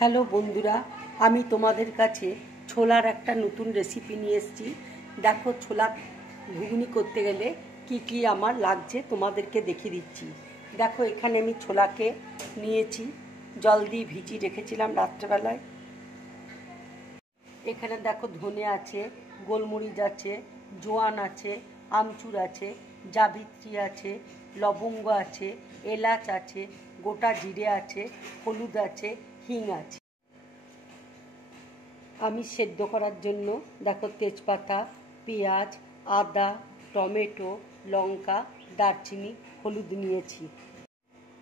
Hello বন্ধুরা, আমি তোমাদের কাছে ছোলার একটা নতুন রেসিপি নিয়ে এসেছি। দেখো, ছোলা ঘুগনি করতে গেলে কি কি আমার লাগছে তোমাদেরকে দেখিয়ে দিচ্ছি। দেখো, এখানে আমি ছোলাকে নিয়েছি, জল দিয়ে ভিজিয়ে রেখেছিলাম রাত্রেবেলায়। এখানে দেখো ধনে আছে, গোলমরিচ আছে, জোয়ান আছে, আমচুর আছে, জাবিত্রী আছে, লবঙ্গ আছে, এলাচ আছে, গোটা জিরে আছে, হলুদ আছে, হিং আছে। আমি সেদ্ধ করার জন্য দেখো তেজপাতা, পেঁয়াজ, আদা, টমেটো, লঙ্কা, দারচিনি, হলুদ নিয়েছি।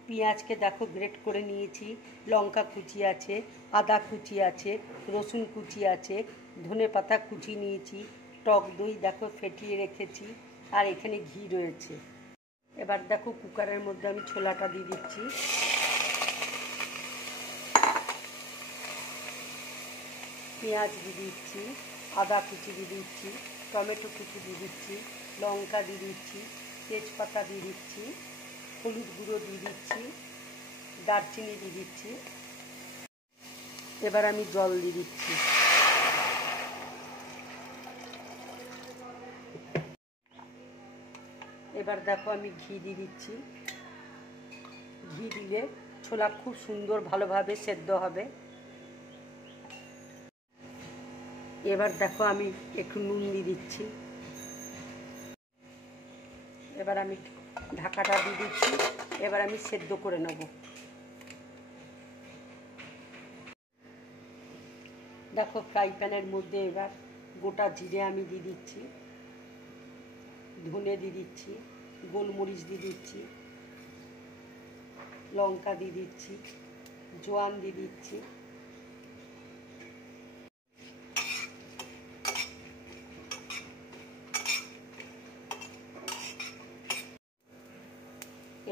পেঁয়াজকে দেখো গ্রেট করে নিয়েছি, লঙ্কা কুচি আছে, আদা কুচি আছে, রসুন কুচি আছে, ধনেপাতা কুচি নিয়েছি, টক দই দেখো ফেটিয়ে রেখেছি, আর এখানে ঘি রয়েছে। এবার দেখো কুকারের মধ্যে আমি ছোলাটা দিয়ে দিচ্ছি। পেঁয়াজ দিয়ে দিচ্ছি, আদা কুচি দিয়ে দিচ্ছি, টমেটো কুচি দিয়ে দিচ্ছি, লঙ্কা দিয়ে দিচ্ছি, তেজপাতা দিয়ে দিচ্ছি, হলুদ গুঁড়ো দিয়ে দিচ্ছি, দারচিনি দিয়ে দিচ্ছি। এবার আমি জল দিয়ে দিচ্ছি। এবার দেখো আমি ঘি দিয়ে দিচ্ছি। ঘি দিলে ছোলা খুব সুন্দর ভালোভাবে সেদ্ধ হবে। এবার দেখো আমি একটু নুন দিয়ে দিচ্ছি। এবার আমি ঢাকাটা দিয়ে দিচ্ছি। এবার আমি সেদ্ধ করে নেব। দেখো ফ্রাই প্যানের মধ্যে এবার গোটা জিরে আমি দিয়ে দিচ্ছি, ধনে দিয়ে দিচ্ছি, গোলমরিচ দিয়ে দিচ্ছি, লঙ্কা দিয়ে দিচ্ছি, জোয়ান দিয়ে দিচ্ছি।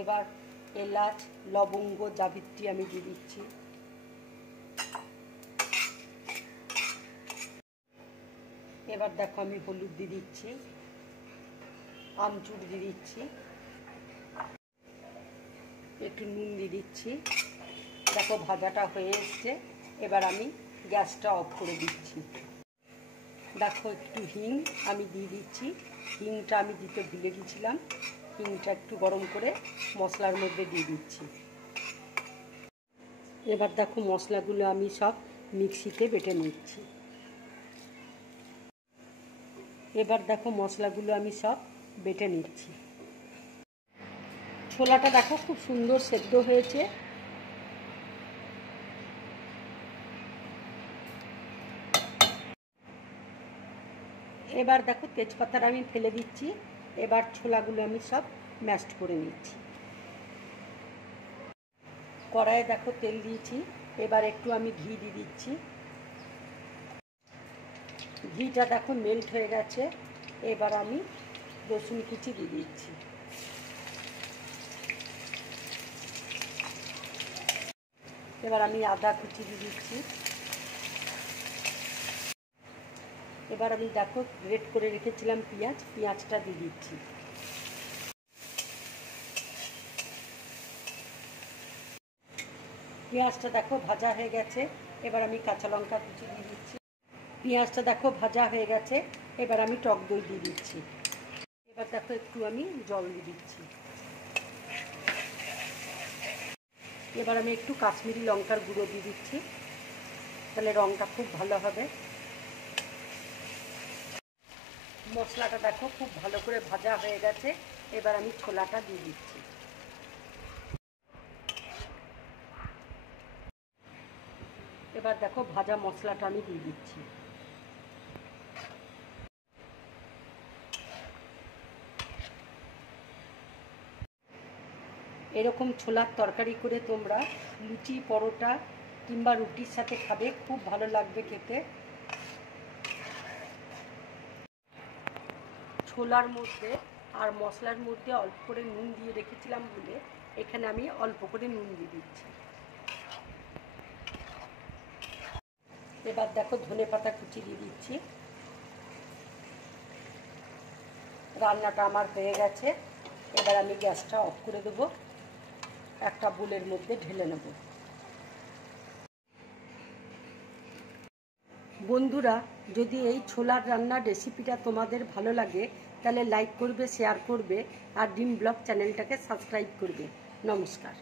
এবার এলাচ, লবঙ্গ, জাবিত্রী আমি দিয়ে দিচ্ছি। এবার দেখো আমি হলুদ দিয়ে দিচ্ছি, আমচুর দিয়ে দিচ্ছি, একটু নুন দিয়ে দিচ্ছি। দেখো ভাজাটা হয়ে এসছে। এবার আমি গ্যাসটা অফ করে দিচ্ছি। দেখো একটু হিং আমি দিয়ে দিচ্ছি। হিংটা আমি দিতে ভুলে গেছিলাম। হিংটা একটু গরম করে মশলার মধ্যে দিয়ে দিচ্ছি। এবার দেখো মশলাগুলো আমি সব মিক্সিতে বেটে নিচ্ছি। এবার দেখো মশলাগুলো আমি সব বেটে নিচ্ছি। ছোলাটা দেখো খুব সুন্দর সেদ্ধ হয়েছে। এবার দেখো তেজপাতাটা আমি ফেলে দিচ্ছি। এবার ছোলাগুলো আমি সব ম্যাশড করে নিচ্ছি। কড়াইয়ে দেখো তেল দিয়েছি। এবার একটু আমি ঘি দিয়ে দিচ্ছি। ঘিটা দেখো মেল্ট হয়ে গেছে। এবার আমি রসুন কুচি দিয়ে দিচ্ছি। এবার আমি আদা কুচি দিয়ে দিচ্ছি। এবার আমি দেখো গ্রেট করে রেখেছিলাম পেঁয়াজটা দিয়ে দিচ্ছি। পেঁয়াজটা দেখো ভাজা হয়ে গেছে। এবার আমি কাঁচা লঙ্কা কুচি দিয়ে দিচ্ছি। পেঁয়াজটা দেখো ভাজা হয়ে গেছে। এবার আমি টক দই দিয়ে দিচ্ছি। এবার দেখো একটু আমি জল দিয়ে দিচ্ছি। এবার আমি একটু কাশ্মীরি লঙ্কার গুঁড়ো দিয়ে দিচ্ছি, তাহলে রঙটা খুব ভালো হবে। মশলাটা দেখো খুব ভালো করে ভাজা হয়ে গেছে। এবার আমি ছোলাটা দিয়ে দিচ্ছি। এবার দেখো ভাজা মশলাটা আমি দিয়ে দিচ্ছি। এরকম ছোলার তরকারি করে তোমরা লুচি, পরোটা কিংবা রুটির সাথে খাবে, খুব ভালো লাগবে খেতে। ছোলার মধ্যে আর মশলার মধ্যে অল্প করে নুন দিয়ে রেখেছিলাম বলে এখানে আমি অল্প করে নুন দিয়ে দিচ্ছি। এবার দেখো ধনেপাতা কুচি দিয়ে দিচ্ছি। রান্নাটা আমার হয়ে গেছে। এবার আমি গ্যাসটা অফ করে দেবো। একটা বোলের মধ্যে ঢেলে নেব। বন্ধুরা, যদি এই ছোলার রান্নার রেসিপিটা তোমাদের ভালো লাগে তাহলে লাইক করবে, শেয়ার করবে আর ড্রিম ব্লগ চ্যানেলটাকে সাবস্ক্রাইব করবে। নমস্কার।